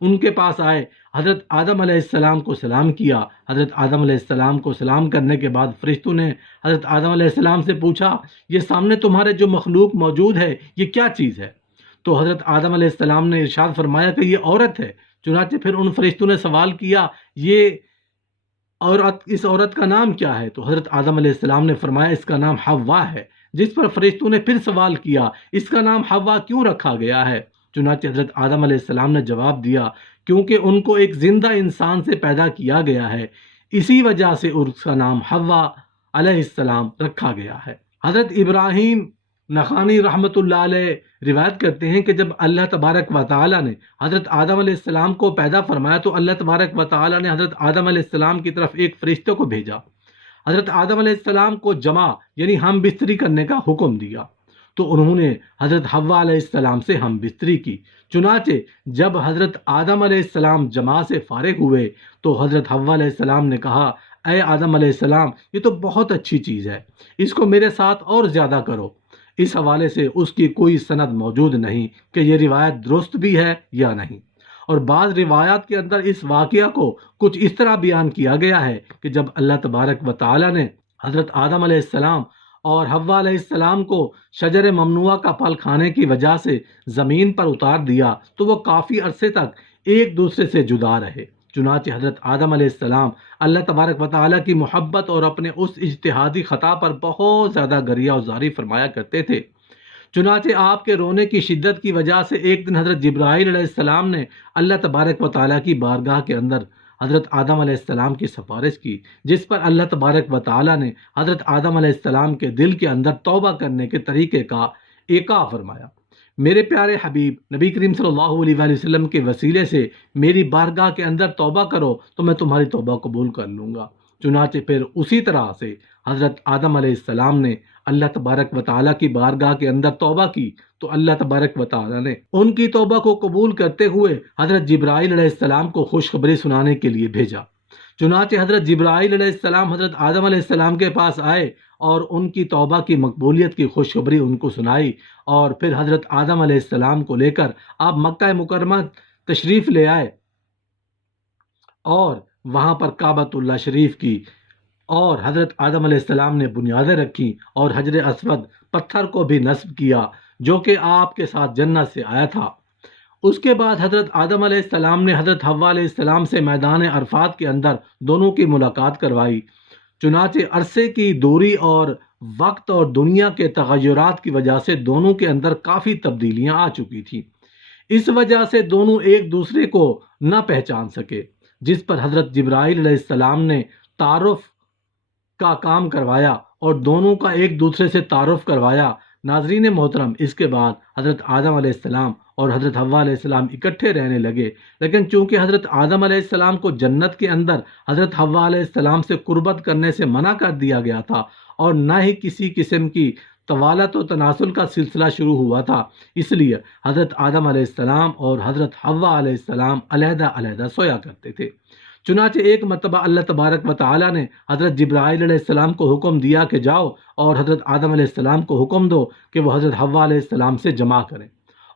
ان کے پاس آئے، حضرت آدم علیہ السلام کو سلام کیا۔ حضرت آدم علیہ السلام کو سلام کرنے کے بعد فرشتوں نے حضرت آدم علیہ السلام سے پوچھا، یہ سامنے تمہارے جو مخلوق موجود ہے یہ کیا چیز ہے؟ تو حضرت آدم علیہ السلام نے ارشاد فرمایا کہ یہ عورت ہے۔ چنانچہ پھر ان فرشتوں نے سوال کیا، یہ اس عورت کا نام کیا ہے؟ تو حضرت آدم علیہ السلام نے فرمایا اس کا نام حوا ہے۔ جس پر فرشتوں نے پھر سوال کیا، اس کا نام حوا کیوں رکھا گیا ہے؟ چنانچہ حضرت آدم علیہ السلام نے جواب دیا، کیونکہ ان کو ایک زندہ انسان سے پیدا کیا گیا ہے، اسی وجہ سے اس کا نام حوا علیہ السلام رکھا گیا ہے۔ حضرت ابراہیم نخعانی رحمۃ اللہ علیہ روایت کرتے ہیں کہ جب اللہ تبارک و تعالی نے حضرت آدم علیہ السلام کو پیدا فرمایا تو اللہ تبارک و تعالی نے حضرت آدم علیہ السلام کی طرف ایک فرشتے کو بھیجا۔ حضرت آدم علیہ السلام کو جمع یعنی ہم بستری کرنے کا حکم دیا، تو انہوں نے حضرت حوا علیہ السلام سے ہم بستری کی۔ چنانچہ جب حضرت آدم علیہ السلام جمع سے فارغ ہوئے تو حضرت حوا علیہ السلام نے کہا، اے آدم علیہ السلام، یہ تو بہت اچھی چیز ہے، اس کو میرے ساتھ اور زیادہ کرو۔ اس حوالے سے اس کی کوئی سند موجود نہیں کہ یہ روایت درست بھی ہے یا نہیں، اور بعض روایات کے اندر اس واقعہ کو کچھ اس طرح بیان کیا گیا ہے کہ جب اللہ تبارک و تعالی نے حضرت آدم علیہ السلام اور حوا علیہ السلام کو شجر ممنوعہ کا پھل کھانے کی وجہ سے زمین پر اتار دیا تو وہ کافی عرصے تک ایک دوسرے سے جدا رہے۔ چنانچہ حضرت آدم علیہ السلام اللہ تبارک و تعالیٰ کی محبت اور اپنے اس اجتہادی خطا پر بہت زیادہ گریہ و زاری فرمایا کرتے تھے۔ چنانچہ آپ کے رونے کی شدت کی وجہ سے ایک دن حضرت جبرائیل علیہ السلام نے اللہ تبارک و تعالیٰ کی بارگاہ کے اندر حضرت آدم علیہ السلام کی سفارش کی، جس پر اللہ تبارک و تعالیٰ نے حضرت آدم علیہ السلام کے دل کے اندر توبہ کرنے کے طریقے کا ایقاع فرمایا۔ میرے پیارے حبیب نبی کریم صلی اللہ علیہ وآلہ وسلم کے وسیلے سے میری بارگاہ کے اندر توبہ کرو تو میں تمہاری توبہ قبول کر لوں گا۔ چنانچہ پھر اسی طرح سے حضرت آدم علیہ السلام نے اللہ تبارک و تعالیٰ کی بارگاہ کے اندر توبہ کی تو اللہ تبارک و تعالیٰ نے ان کی توبہ کو قبول کرتے ہوئے حضرت جبرائیل علیہ السلام کو خوشخبری سنانے کے لیے بھیجا۔ چنانچہ حضرت جبرائیل علیہ السلام حضرت آدم علیہ السلام کے پاس آئے اور ان کی توبہ کی مقبولیت کی خوشخبری ان کو سنائی، اور پھر حضرت آدم علیہ السلام کو لے کر آپ مکہ مکرمہ تشریف لے آئے اور وہاں پر کعبۃ اللہ شریف کی، اور حضرت آدم علیہ السلام نے بنیادیں رکھی اور حجر اسود پتھر کو بھی نصب کیا جو کہ آپ کے ساتھ جنت سے آیا تھا۔ اس کے بعد حضرت آدم علیہ السلام نے حضرت حوا علیہ السلام سے میدان عرفات کے اندر دونوں کی ملاقات کروائی۔ چنانچہ عرصے کی دوری اور وقت اور دنیا کے تغیرات کی وجہ سے دونوں کے اندر کافی تبدیلیاں آ چکی تھیں، اس وجہ سے دونوں ایک دوسرے کو نہ پہچان سکے، جس پر حضرت جبرائیل علیہ السلام نے تعارف کا کام کروایا اور دونوں کا ایک دوسرے سے تعارف کروایا۔ ناظرین محترم، اس کے بعد حضرت آدم علیہ السلام اور حضرت حوا علیہ السلام اکٹھے رہنے لگے، لیکن چونکہ حضرت آدم علیہ السلام کو جنت کے اندر حضرت حوا علیہ السلام سے قربت کرنے سے منع کر دیا گیا تھا اور نہ ہی کسی قسم کی طوالت و تناسل کا سلسلہ شروع ہوا تھا، اس لیے حضرت آدم علیہ السلام اور حضرت حوا علیہ السلام علیحدہ علیحدہ سویا کرتے تھے۔ چنانچہ ایک مرتبہ اللہ تبارک و تعالیٰ نے حضرت جبرائیل علیہ السلام کو حکم دیا کہ جاؤ اور حضرت آدم علیہ السلام کو حکم دو کہ وہ حضرت حوا علیہ السلام سے جمع کریں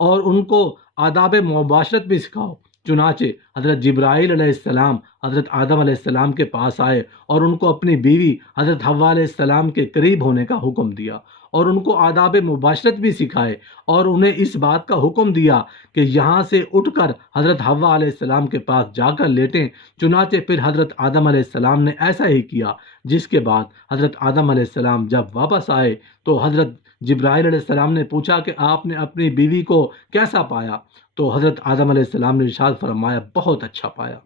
اور ان کو آداب مباشرت بھی سکھاؤ۔ چنانچہ حضرت جبرائیل علیہ السلام حضرت آدم علیہ السلام کے پاس آئے اور ان کو اپنی بیوی حضرت حوا علیہ السلام کے قریب ہونے کا حکم دیا اور ان کو آداب مباشرت بھی سکھائے اور انہیں اس بات کا حکم دیا کہ یہاں سے اٹھ کر حضرت حوا علیہ السلام کے پاس جا کر لیٹیں۔ چنانچہ پھر حضرت آدم علیہ السلام نے ایسا ہی کیا، جس کے بعد حضرت آدم علیہ السلام جب واپس آئے تو حضرت جبرائیل علیہ السلام نے پوچھا کہ آپ نے اپنی بیوی کو کیسا پایا؟ تو حضرت آدم علیہ السلام نے ارشاد فرمایا، بہت اچھا پایا۔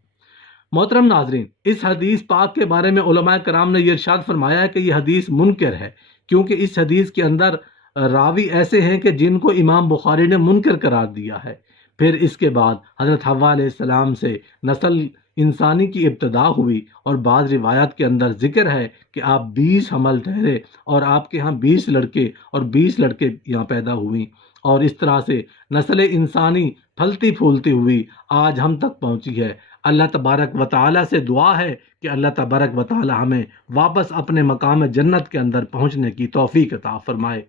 محترم ناظرین، اس حدیث پاک کے بارے میں علماء کرام نے یہ ارشاد فرمایا ہے کہ یہ حدیث منکر ہے، کیونکہ اس حدیث کے اندر راوی ایسے ہیں کہ جن کو امام بخاری نے منکر قرار دیا ہے۔ پھر اس کے بعد حضرت حوا علیہ السلام سے نسل انسانی کی ابتدا ہوئی، اور بعض روایات کے اندر ذکر ہے کہ آپ 20 حمل ٹھہرے اور آپ کے ہاں 20 لڑکے اور 20 لڑکے یہاں پیدا ہوئیں، اور اس طرح سے نسل انسانی پھلتی پھولتی ہوئی آج ہم تک پہنچی ہے۔ اللہ تبارک و تعالیٰ سے دعا ہے کہ اللہ تبارک و تعالیٰ ہمیں واپس اپنے مقام جنت کے اندر پہنچنے کی توفیق عطا فرمائے۔